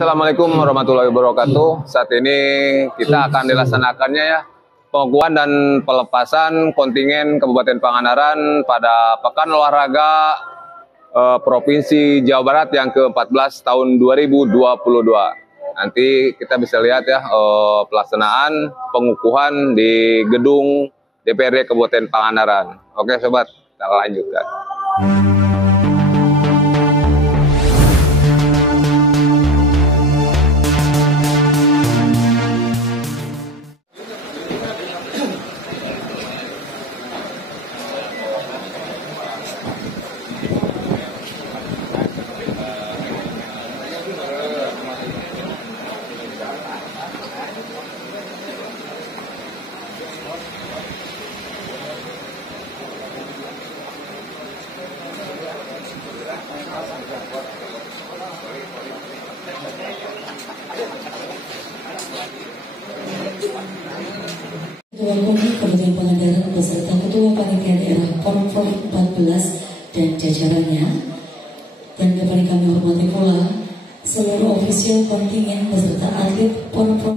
Assalamualaikum warahmatullahi wabarakatuh. Saat ini kita akan dilaksanakannya ya pengukuhan dan pelepasan kontingen Kabupaten Pangandaran pada Pekan Olahraga Provinsi Jawa Barat yang ke-14 tahun 2022. Nanti kita bisa lihat ya pelaksanaan pengukuhan di gedung DPRD Kabupaten Pangandaran. Oke sobat, kita lanjutkan. Ketua Komisi Kabupaten Pangandaran beserta Ketua Panitia Daerah Porpor 14 dan jajarannya, dan dapat kami hormati pula seluruh ofisial kontingen beserta atlet Porpor.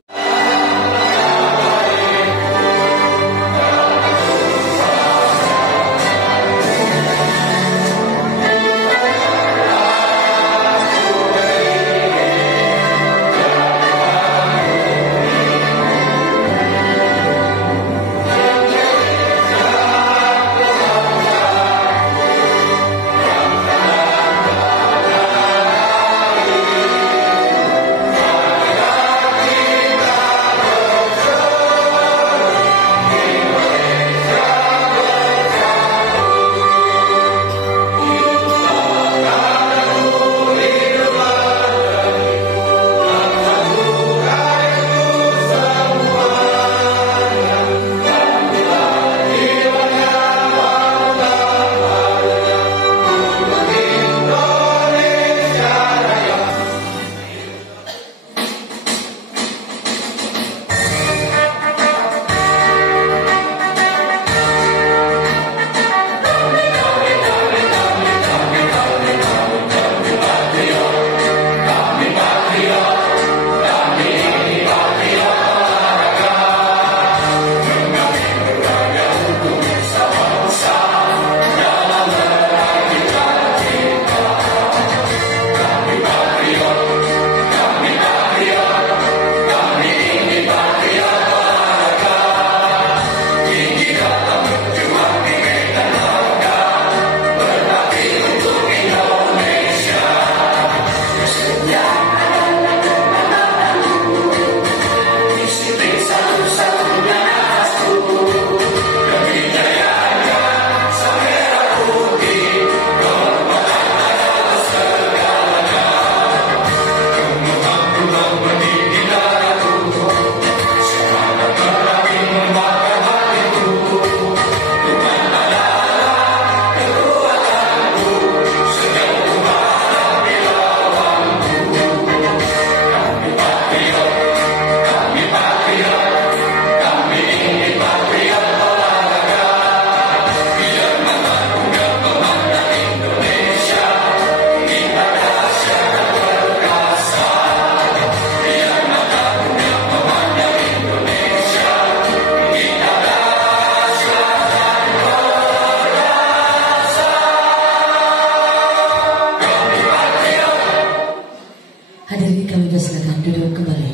Hadirin kami persilakan duduk kembali.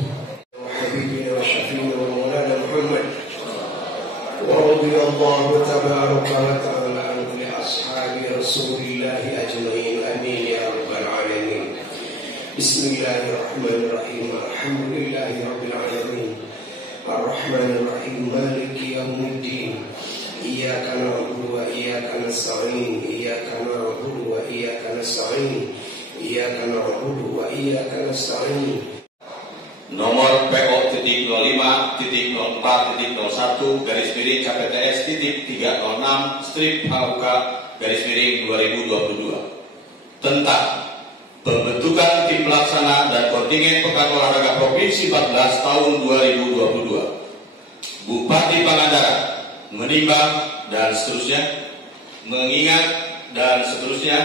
Bismillahirrahmanirrahim. Alhamdulillahirabbil alamin. Arrahmanirrahim. Maliki yaumiddin. Iyyaka na'budu wa iyyaka nasta'in. Iyyaka na'budu wa iyyaka nasta'in. Iyyaka na'budu wa iyyaka nasta'in. Nomor PO.05.04.01 garis miring KPTS titik 306 strip HUK garis miring 2022 tentang pembentukan tim pelaksana dan kontingen Pekan Olahraga Provinsi 14 tahun 2022. Bupati Pangandaran menimbang dan seterusnya, mengingat dan seterusnya,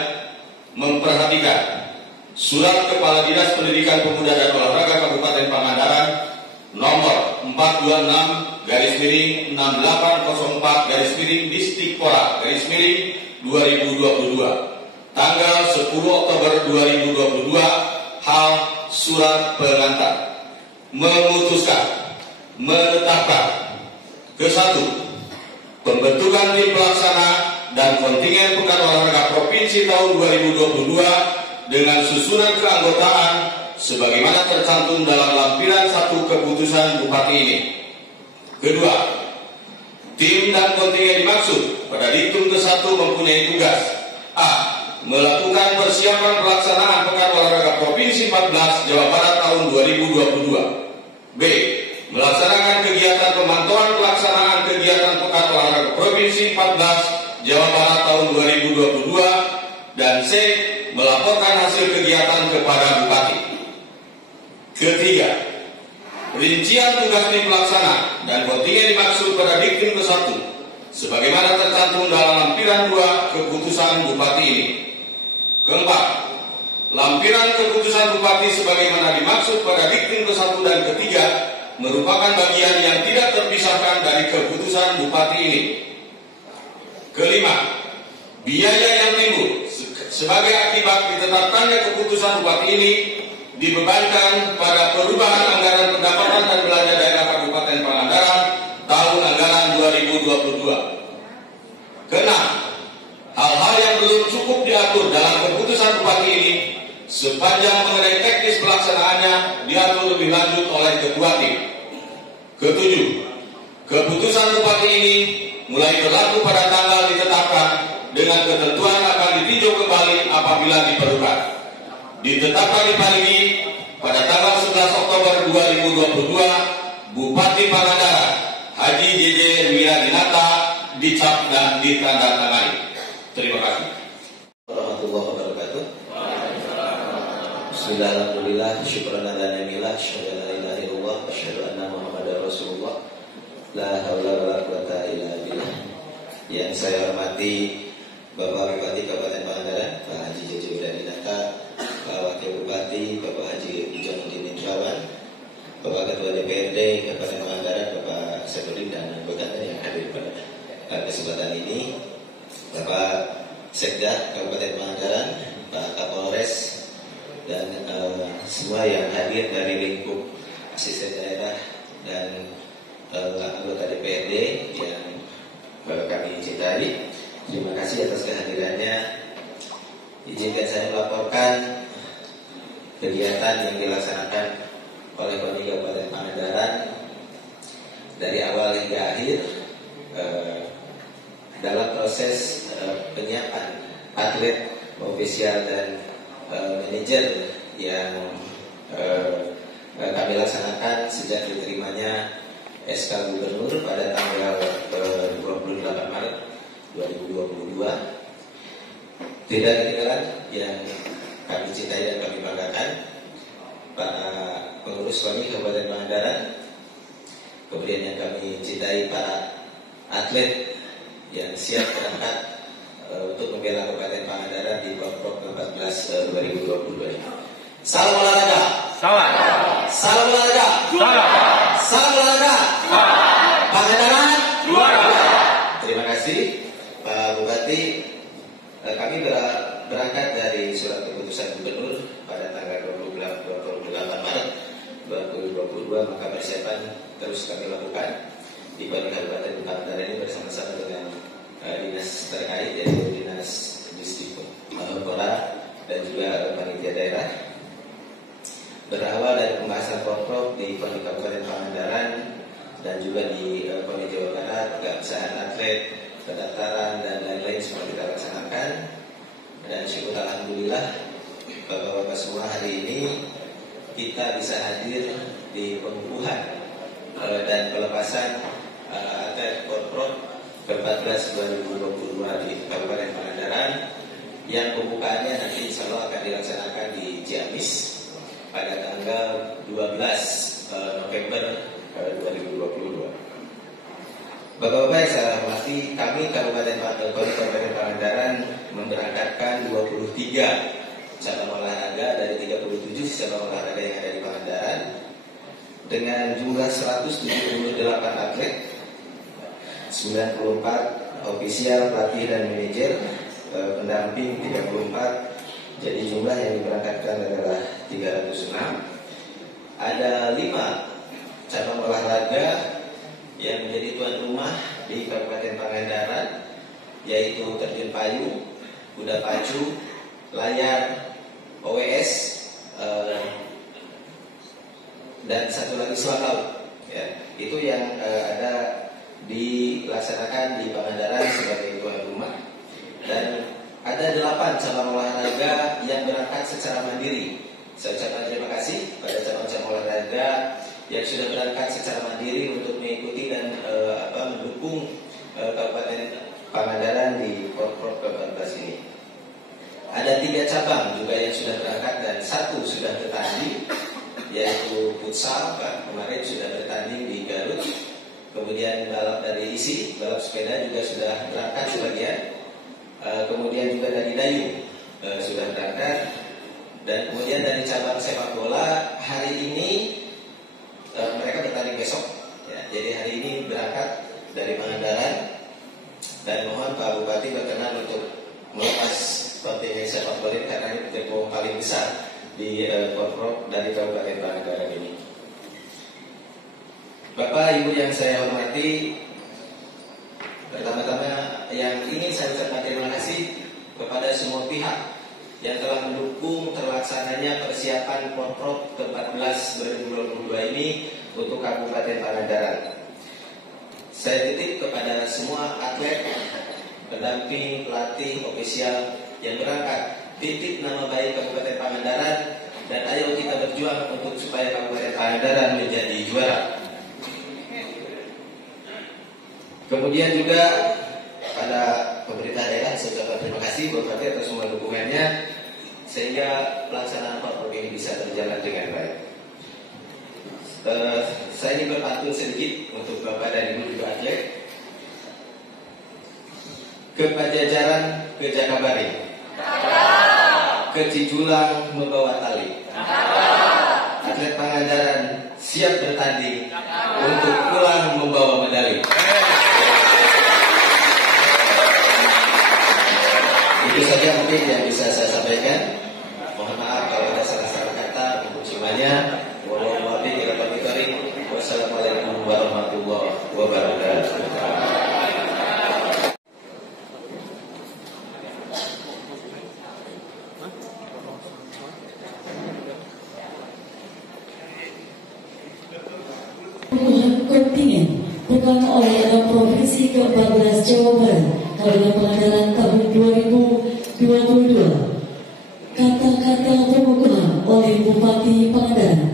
memperhatikan Surat Kepala Dinas Pendidikan Pemuda dan Olahraga 426-6804-Distikpora-2022 tanggal 10 Oktober 2022. Hal surat pengantar memutuskan menetapkan ke-1 pembentukan tim pelaksana dan kontingen Pekan Olahraga Provinsi tahun 2022 dengan susunan keanggotaan sebagaimana tercantum dalam lampiran 1 keputusan Bupati ini. Kedua, tim dan kontingen dimaksud pada diktum ke-1 mempunyai tugas: A. Melakukan persiapan pelaksanaan Pekan Olahraga Provinsi 14 Jawa Barat tahun 2022. B. Melaksanakan kegiatan pemantauan pelaksanaan kegiatan Pekan Olahraga Provinsi 14 Jawa Barat tahun 2022. Dan C. Melaporkan hasil kegiatan kepada Bupati. Ketiga, rincian tugas tim pelaksana dan kontingen dimaksud pada diktum ke-1 sebagaimana tercantum dalam lampiran 2 keputusan Bupati ini. Keempat, lampiran keputusan Bupati sebagaimana dimaksud pada diktum ke-1 dan ke-3 merupakan bagian yang tidak terpisahkan dari keputusan Bupati ini. Kelima, biaya yang timbul sebagai akibat ditetapkannya keputusan Bupati ini dibebankan pada perubahan anggaran pendapatan dan belanja daerah Kabupaten Pangandaran tahun anggaran 2022. Keenam, hal-hal yang belum cukup diatur dalam keputusan Bupati ini sepanjang mengenai teknis pelaksanaannya diatur lebih lanjut oleh Ketua Tim. Ketujuh, keputusan Bupati ini mulai berlaku pada tanggal ditetapkan dengan ketentuan akan ditinjau kembali apabila diperlukan. Ditetapkan di Parigi pada tanggal 11 Oktober 2022, Bupati Pangandaran Haji JJ Wiradinata dicap dan ditandatangani. Terima kasih. Warahmatullahi wabarakatuh. Bismillahirrahmanirrahim. Syukran ala ni'millah, syahadu la ilaha illallah wa syahadu anna Muhammadar Rasulullah. La haula wala quwata illa billah. Yang saya hormati Bapak Bupati Kabupaten Pangandaran, Pak Haji JJ Wiradinata, Pak Wakil Bupati Bapak Haji Ijanuddin Indrawan, Bapak Ketua DPRD Kabupaten Pangandaran Bapak Saifudin dan anggotanya yang hadir pada kesempatan ini, Bapak Sekda Kabupaten Pangandaran, Pak Kapolres, dan semua yang hadir dari lingkup asisten daerah dan anggota DPRD yang kami cintai. Terima kasih atas kehadirannya. Izinkan saya melaporkan kegiatan yang dilaksanakan oleh KONI Kabupaten Pangandaran dari awal hingga akhir dalam proses penyiapan atlet, ofisial dan manajer yang kami laksanakan sejak diterimanya SK Gubernur pada tanggal 28 Maret 2022. Tidak ketinggalan yang kami cintai dan kami banggakan, Pak Pengurus KONI Kabupaten Pangandaran, kemudian yang kami cintai para atlet yang siap berangkat untuk membela Kabupaten Pangandaran di Porprov 14 2022. Salam olahraga. Salam. Salam olahraga. Salam. Salam olahraga. Pangandaran Juara. Terima kasih Pak Bupati. Kami berangkat dari surat keputusan Gubernur pada tanggal 28 Maret 2022, maka persiapan terus kami lakukan di Kabupaten Pangandaran ini bersama-sama dengan dinas terkait, yaitu dinas Distikpora dan juga panitia daerah. Berawal dari pembahasan Porprov di Kabupaten Pangandaran dan juga di KONI Jawa Barat, keabsahan atlet, pendaftaran dan lain-lain semua kita laksanakan. Dan syukur alhamdulillah Bapak-bapak semua, hari ini kita bisa hadir di pengukuhan dan pelepasan atlet Porprov ke-14 2022 di Kabupaten Pangandaran, yang pembukaannya nanti insya Allah akan dilaksanakan di Ciamis pada tanggal 12 November 2022. Bapak-bapak yang saya hormati, kami Kabupaten Pangandaran memberangkatkan 23 cabang olahraga dari 37 cabang olahraga yang ada di Pangandaran. dengan jumlah 178 atlet, 94 ofisial, pelatih dan manajer, pendamping 34. Jadi jumlah yang diberangkatkan adalah 306. Ada 5 cabang olahraga yang menjadi tuan rumah di Kabupaten Pangandaran, yaitu terjun payung, kuda pacu, layar, OWS, dan satu lagi selam laut. Ya, itu yang ada dilaksanakan di Pangandaran sebagai tuan rumah. Dan ada 8 cabang olahraga yang berangkat secara mandiri. Saya ucapkan terima kasih pada cabang-cabang olahraga yang sudah berangkat secara mandiri untuk mengikuti dan mendukung Kabupaten Pangandaran di Porprov ke-14 ini. Ada 3 cabang juga yang sudah berangkat dan 1 sudah bertanding, yaitu futsal. Kemarin sudah bertanding di Garut. Kemudian balap dari isi, balap sepeda juga sudah berangkat sebagian. Kemudian juga dari dayung sudah berangkat. Dan kemudian dari cabang sepak bola, hari ini mereka bertanding besok. Ya, jadi hari ini berangkat dari Pangandaran. Dan mohon Pak Bupati berkenan untuk melepas kontingen sepak bola karena ini depo paling besar di Porprov dari Kabupaten Pangandaran ini. Bapak Ibu yang saya hormati, pertama-tama yang ingin saya ucapkan terima kasih kepada semua pihak yang telah mendukung terlaksananya persiapan Porprov ke-14 2022 ini untuk Kabupaten Pangandaran. Saya titip kepada semua atlet, pendamping, pelatih, ofisial yang berangkat, titip nama baik Kabupaten Pangandaran, dan ayo kita berjuang untuk supaya Kabupaten Pangandaran menjadi juara. Kemudian juga pada pemerintah daerah saya ucapkan terima kasih Bapak atas semua dukungannya sehingga pelaksanaan Porprov ini bisa berjalan dengan baik. Saya ini berpantun sedikit untuk Bapak dan Ibu juga atlet. Ke Pajajaran, ke Jakabaring, ke Cijulang membawa tali. Atlet Pangandaran siap bertanding untuk pulang membawa medali. Itu saja mungkin yang bisa saya sampaikan. Mohon maaf kalau ada salah-salah kata untuk semuanya. Wassalamualaikum warahmatullahi wabarakatuh. Kontingen bukan oleh dalam Provinsi ke-14 Jawa Barat Kabupaten Pangandaran tahun 2022. Kata-kata pembukaan oleh Bupati Pangandaran.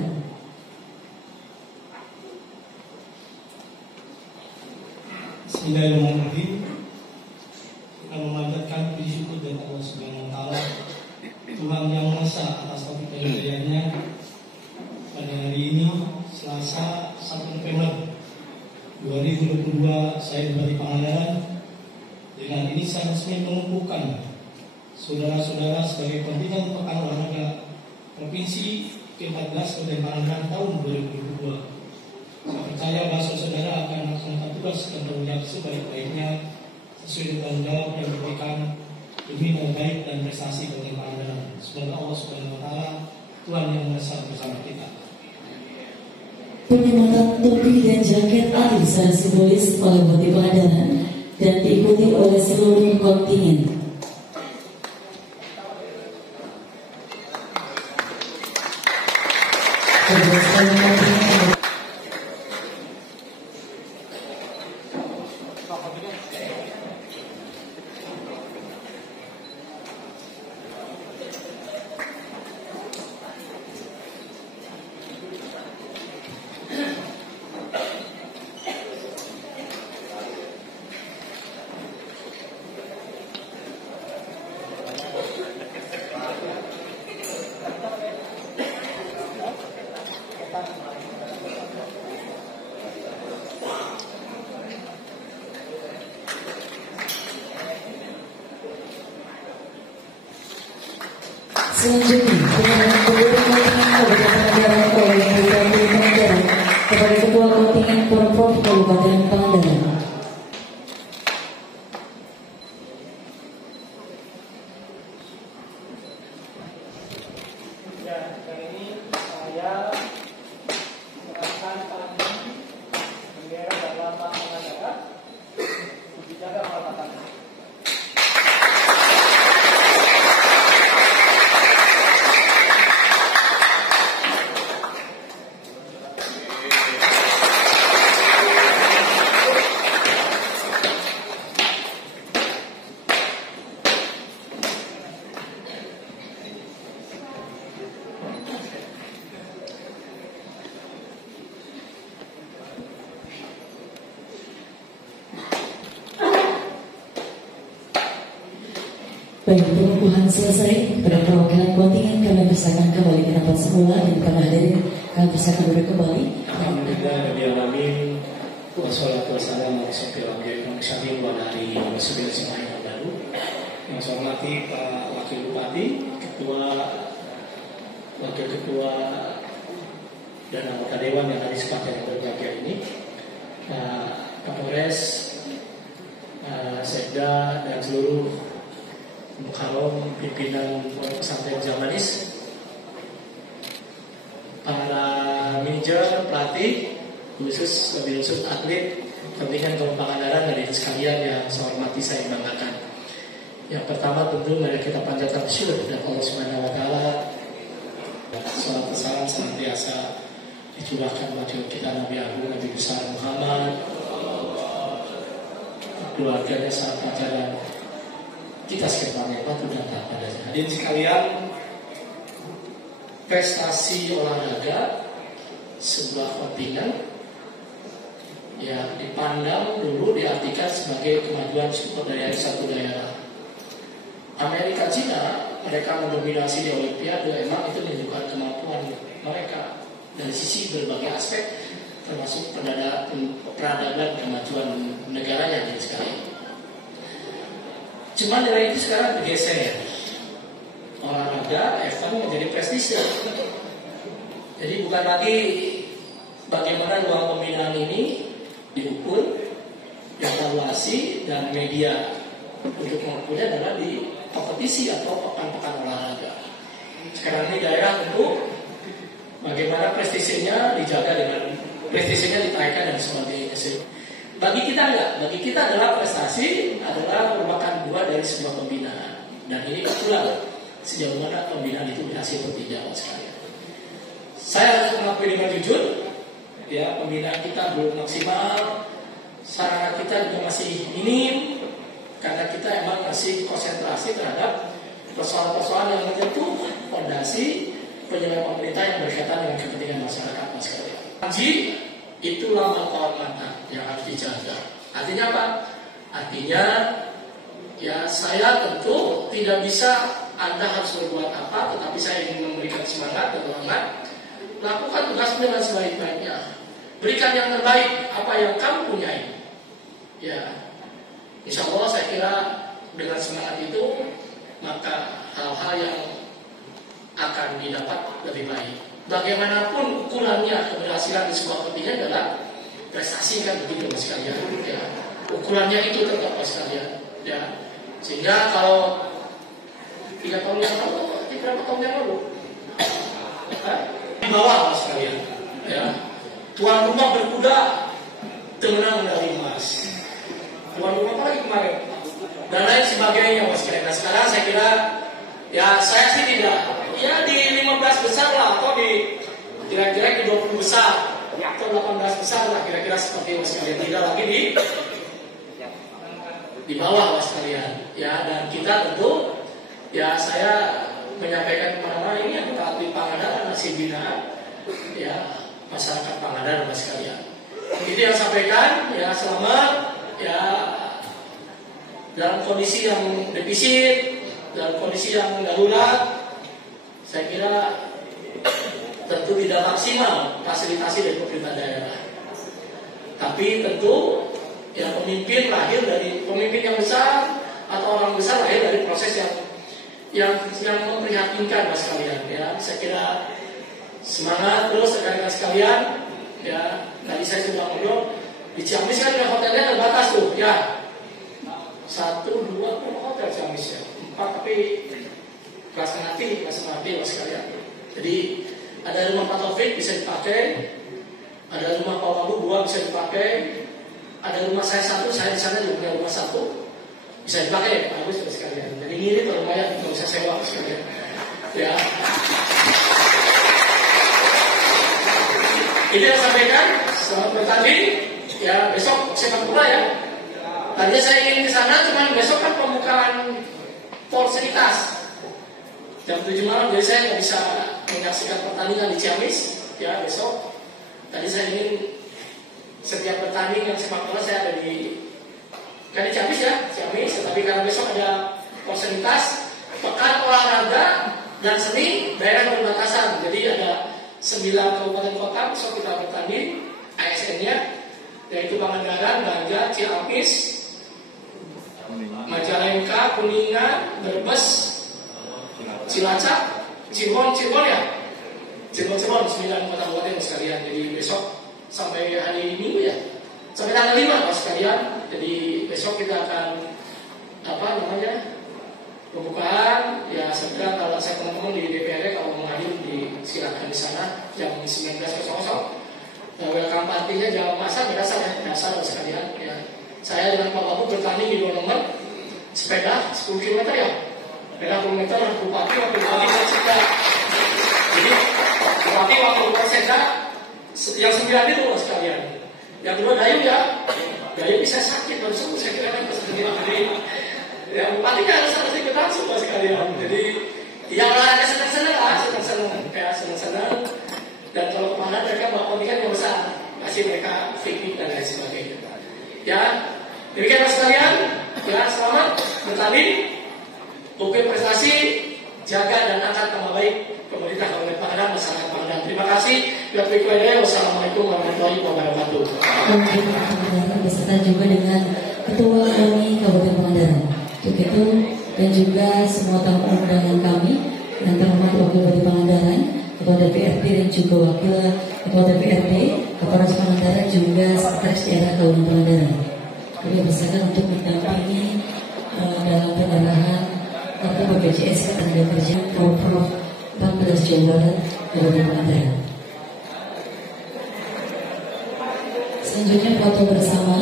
Bismillahirrahmanirrahim. Kita memanjatkan puji syukur dari Allah Subhanahu wa taala, Tuhan yang Maha Esa atas taufiq dan hidayahnya. Pada hari ini Selasa 1 November 2022 saya Bupati Pangandaran dengan ini saya resmi mengukuhkan saudara-saudara sebagai kontingen Pekan Olahraga Provinsi ke-14 Kabupaten Pangandaran tahun 2022. Saya percaya bahwa saudara akan melaksanakan tugas dan tanggung jawab sebaik-baiknya sesuai dengan tanggung jawab yang diberikan demi nama baik dan prestasi Kabupaten Pangandaran. Semoga Allah Subhanahu wa taala Tuhan yang Maha Esa bersama kita. Penyematan topi dan jaket alis secara simbolis oleh Bupati Pangandaran dan diikuti oleh seluruh kontingen. Selanjutnya, dengan Kabupaten Pangandaran oleh Bupati Pangandaran Saya serahkan tangan bendera dan lambang negara untuk dijaga kehormatannya. Baik, pengukuhan selesai. Pada perwakilan kontingen kami persilakan kembali ke tempat semula dan para hadirin kami persilakan duduk kembali. Alhamdulillah Rabbil Alamin. Wassalatu wassalamu ala asyrofil anbiya'i wal mursalin wa ala alihi wa sahbihi ajma'in. Yang saya hormati Pak Wakil Bupati, Wakil Ketua dan anggota Dewan yang hari sepakat yang berbahagia ini, Kapolres, Sekda dan seluruh Mukarram pimpinan Pondok Pesantren Zamanis, para manajer, pelatih, khusus lebih khusus atlet, kontingen Kabupaten Pangandaran dan hadirin sekalian yang saya hormati, saya banggakan. Yang pertama tentu mari kita panjatkan syukur kepada Allah Subhanahu Wa Taala. Salam salam senantiasa dicurahkan bagi kita Nabi Agung, Nabi besar Muhammad, keluarganya, sahabatnya dan kita sekitarnya patuh dan taat padanya. Hadirin sekalian, prestasi olahraga sebuah kontingen ya dipandang dulu diartikan sebagai kemajuan sumber daya satu daerah. Amerika, Cina, mereka mendominasi di Olimpiade, emang itu menunjukkan kemampuan mereka dari sisi berbagai aspek, termasuk peradaban kemajuan negaranya hadirin sekalian. Cuma nilai itu sekarang bergeser. Olahraga, event menjadi prestise. Jadi bukan lagi bagaimana ruang pembinaan ini diukur, evaluasi dan media untuk mengukurnya adalah di kompetisi atau pekan-pekan olahraga. Sekarang ini daerah tentu bagaimana prestisenya dijaga dengan prestisenya ditaikkan dan sebagainya. Bagi kita enggak, bagi kita adalah prestasi adalah merupakan buah dari sebuah pembinaan. Dan ini kebetulan sejauh mana pembinaan itu berhasil atau tidak sekalian. Saya harus mengakui dengan jujur, ya pembinaan kita belum maksimal, sarana kita juga masih minim, karena kita emang masih konsentrasi terhadap persoalan-persoalan yang menyentuh fondasi penyelenggaraan pemerintah yang berkaitan dengan kepentingan masyarakat sekalian. Haji itu lambang kehormatan yang harus dijaga. Artinya apa? Artinya ya saya tentu tidak bisa Anda harus berbuat apa, tetapi saya ingin memberikan semangat dan dorongan. Lakukan tugas dengan sebaik-baiknya. Berikan yang terbaik apa yang kamu punyai. Ya, insya Allah saya kira dengan semangat itu maka hal-hal yang akan didapat lebih baik. Bagaimanapun ukurannya keberhasilan di sebuah kontingen adalah prestasi kan begitu mas sekalian. Ya, ukurannya itu tetap mas sekalian. Ya, sehingga kalau 3 tahun yang lalu, berapa tahun yang lalu? Di bawah mas sekalian. Ya, tuan rumah berkuda menang dari emas. Tuan rumah apa lagi kemarin? Dan lain sebagainya mas sekalian. Nah sekarang saya kira ya saya sih tidak ya di 15 besar lah atau di kira-kira di 20 besar atau 18 besar lah kira-kira seperti mas sekalian. Tidak lagi di bawah mas sekalian. Ya dan kita tentu ya saya menyampaikan kepada ini yang kita atlet Pangandaran masih binaan ya masyarakat Pangandaran mas sekalian. Itu yang sampaikan ya selama ya dalam kondisi yang defisit, dalam kondisi yang darurat, saya kira tentu tidak maksimal fasilitasi dari pemerintah daerah. Tapi tentu ya pemimpin lahir dari pemimpin yang besar atau orang besar lahir dari proses yang memprihatinkan mas sekalian. Ya, saya kira semangat terus rekan-rekan sekalian. Ya, tadi saya sudah ngobrol di Ciamis kan ada hotelnya terbatas tuh, ya 1, 2 hotel Ciamis ya, 4 tapi kelas nanti mas sekalian. Jadi Ada rumah Pak Taufik bisa dipakai, ada rumah Pak Wabu 2 bisa dipakai, ada rumah saya 1, saya di sana juga punya rumah 1 bisa dipakai, bagus sekalian. Jadi ngirit lumayan, nggak usah sewa sekalian. Ya. Ini yang sampaikan. Selamat bertanding. Ya besok sepak bola ya. Tadinya saya ingin ke sana, cuman besok kan pembukaan Porsenitas jam 7 malam, jadi saya nggak bisa menyaksikan pertandingan di Ciamis ya besok. Tadi saya ingin setiap pertandingan sepak bola saya ada di Ciamis ya, Ciamis. Tetapi karena besok ada Porsenitas, pekan olahraga dan seni daerah perbatasan. Jadi ada 9 kabupaten kota besok kita bertanding ASN-nya, yaitu Pangandaran, Banjar, Ciamis, Majalengka, Kuningan, Brebes, Cilacap, Cirebon ya, Cirebon 9 kota kabupaten sekalian. Jadi besok sampai hari Minggu ya, sampai tanggal 5 Pak sekalian. Jadi besok kita akan pembukaan ya. Segera kalau saya teman-teman di DPRD kalau mau hadir silakan di sana jam 19.00. Welcome party-nya jam masa biasa sekalian ya. Saya dengan Pak Babu bertanding di 2 nomor sepeda 10 km ya. Sepeda 10 meter, bupati wakil perseda. Jadi bupati wakil perseda yang 9 itu sekalian. Yang kedua Dayu ya. Dayu bisa sakit baru sembuh saya kira kan jadi ya bupati kan harus ikut langsung sekalian. Jadi yang olahraga senang-senang kayak senang-senang. Dan kalau kemana mereka bawa kontingan yang besar, kasih mereka piknik dan lain sebagainya. Ya, demikian sekalian. Ya, selamat bertanding. Oke prestasi, jaga dan angkat nama baik pemerintah Kabupaten Pangandaran, masyarakat Pangandaran. Terima kasih. Wassalamualaikum warahmatullahi wabarakatuh. Beserta juga dengan Ketua KONI Kabupaten Pangandaran. Untuk itu dan juga semua tamu undangan kami yang terhormat Wakil Bupati Pangandaran, Ketua DPRD dan juga Wakil Ketua DPRD, Kapolres Pangandaran juga Sekretaris Daerah Kabupaten Pangandaran. Kami bersilakan untuk mendampingi dalam penyerahan kartu BPJS Ketenagakerjaan Provinsi 14 Jawa Barat Kabupaten Pangandaran. Selanjutnya foto bersama.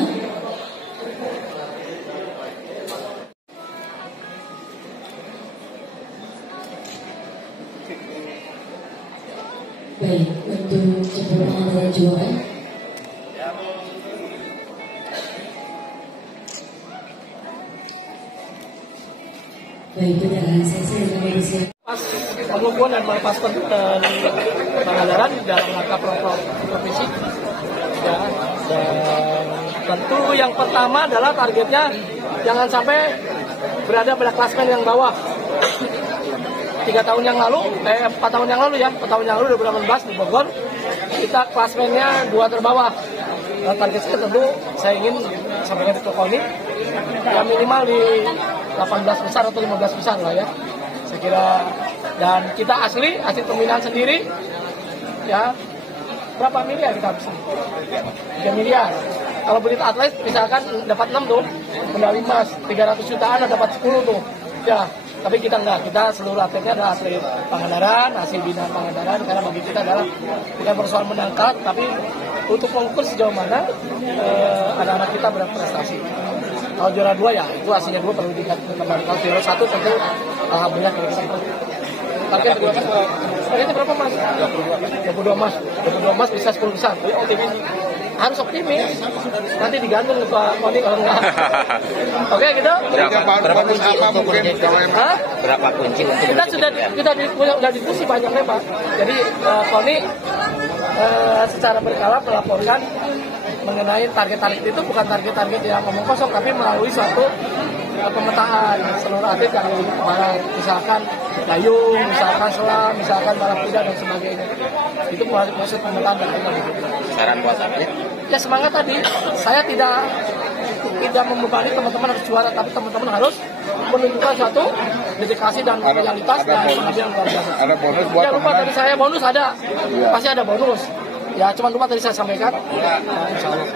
Baik, untuk jemput Pangandaran juara. Baik, kita selesai dengan edisi pengukuhan dan melepaskan Pangandaran dalam rangka provinsi. Ya, dan tentu yang pertama adalah targetnya jangan sampai berada pada klasmen yang bawah. 4 tahun yang lalu 2018 di Bogor kita klasmennya 2 terbawah. Target saya tentu saya ingin sampaikan ke KONI ya minimal di 18 besar atau 15 besar lah ya. Saya kira dan kita asli pembinaan sendiri ya. Berapa miliar kita bisa? 3 miliar. Kalau beli atlet misalkan dapat 6 tuh, medali emas 300 jutaan dapat 10 tuh. Ya, tapi kita enggak. Kita seluruh atletnya adalah atlet Pangandaran, hasil binaan Pangandaran karena bagi kita adalah bukan persoalan menangkap, tapi untuk mengukur sejauh mana anak-anak kita berprestasi. Kalau juara 2 ya, itu hasilnya 2 perlu dikembangkan. Kalau juara 1 tentu alhamdulillah kita target kedua kan targetnya berapa mas? 22 emas. 22 emas bisa 10 besar. Jadi optimis. Harus optimis. Nanti digantung ke Pak KONI kalau enggak. Oke gitu. Berapa kunci untuk berapa kunci untuk kita sudah diskusi banyak Pak. Jadi KONI secara berkala melaporkan mengenai target-target itu bukan target-target yang ngomong kosong, tapi melalui suatu pemetaan seluruh atlet yang lebih kemarin, misalkan dayung, misalkan selam, misalkan balap kuda dan sebagainya. Itu proses pemetaan dan kita begitu. Saran buat atlet? Ya semangat tadi. Saya tidak membebani teman-teman harus juara, tapi teman-teman harus menunjukkan suatu dedikasi dan loyalitas dan pengabdian luar biasa. Ada bonus buat ya lupa tadi saya bonus ada, pasti ada bonus. Ya cuma lupa tadi saya sampaikan. Insya Allah.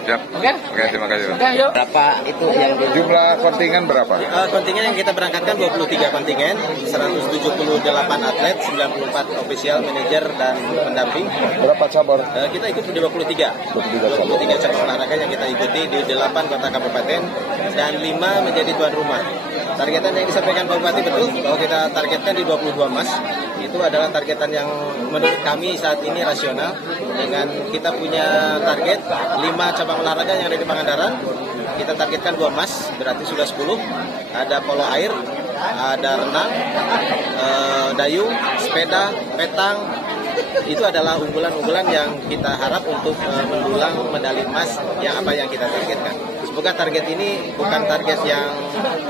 Siap. Oke? Oke, terima kasih, Pak. Oke, yuk. Berapa itu yang Jumlah kontingen berapa? kontingen yang kita berangkatkan 23 kontingen, 178 atlet, 94 official, manajer dan pendamping. Berapa cabur? Kita ikut di 23 cabang olahraga yang kita ikuti di 8 kota kabupaten dan 5 menjadi tuan rumah. Targetan yang disampaikan Pak Bupati betul bahwa kita targetkan di 22 emas. Itu adalah targetan yang menurut kami saat ini rasional. Dengan kita punya target 5 cabang olahraga yang ada di Pangandaran. Kita targetkan 2 emas, berarti sudah 10. Ada polo air, ada renang, dayung, sepeda, petang. Itu adalah unggulan-unggulan yang kita harap untuk mendulang medali emas yang apa yang kita targetkan. Semoga target ini bukan target yang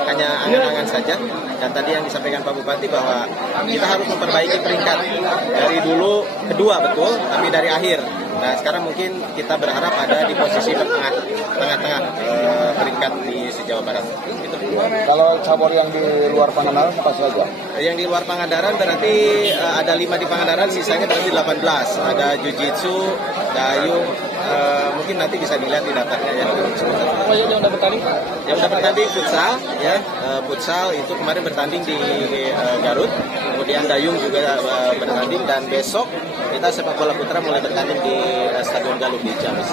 hanya angan-angan saja. Dan tadi yang disampaikan Pak Bupati bahwa kita harus memperbaiki peringkat dari dulu kedua betul, tapi dari akhir. Nah sekarang mungkin kita berharap ada di posisi tengah-tengah peringkat di se-Jawa Barat. Gitu. Kalau cabur yang di luar Pangandaran apa saja? Yang di luar Pangandaran berarti ada 5 di Pangandaran, sisanya berarti 18. Ada jiu-jitsu, dayung, mungkin nanti bisa dilihat di daftarnya ya. Oh, yang udah bertanding? Yang udah bertanding futsal, ya futsal itu kemarin bertanding di Garut, kemudian dayung juga bertanding dan besok kita sepak bola putra mulai bertanding di Stadion Galuh di Ciamis.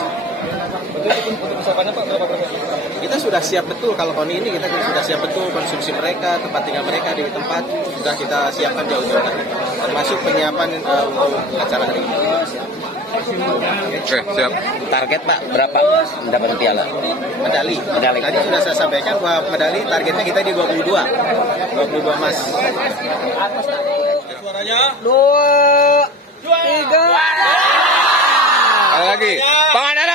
Untuk persiapannya Pak, berapa persen? Kita sudah siap betul kalau tahun ini kita sudah siap betul konsumsi mereka, tempat tinggal mereka di tempat sudah kita siapkan jauh-jauh hari, termasuk penyiapan untuk acara hari ini. Oke, siap. Target Pak berapa mendapat piala? Medali. Tadi sudah saya sampaikan bahwa medali targetnya kita di 22 emas. Suaranya 2, 3. Ada lagi. Pangandaran.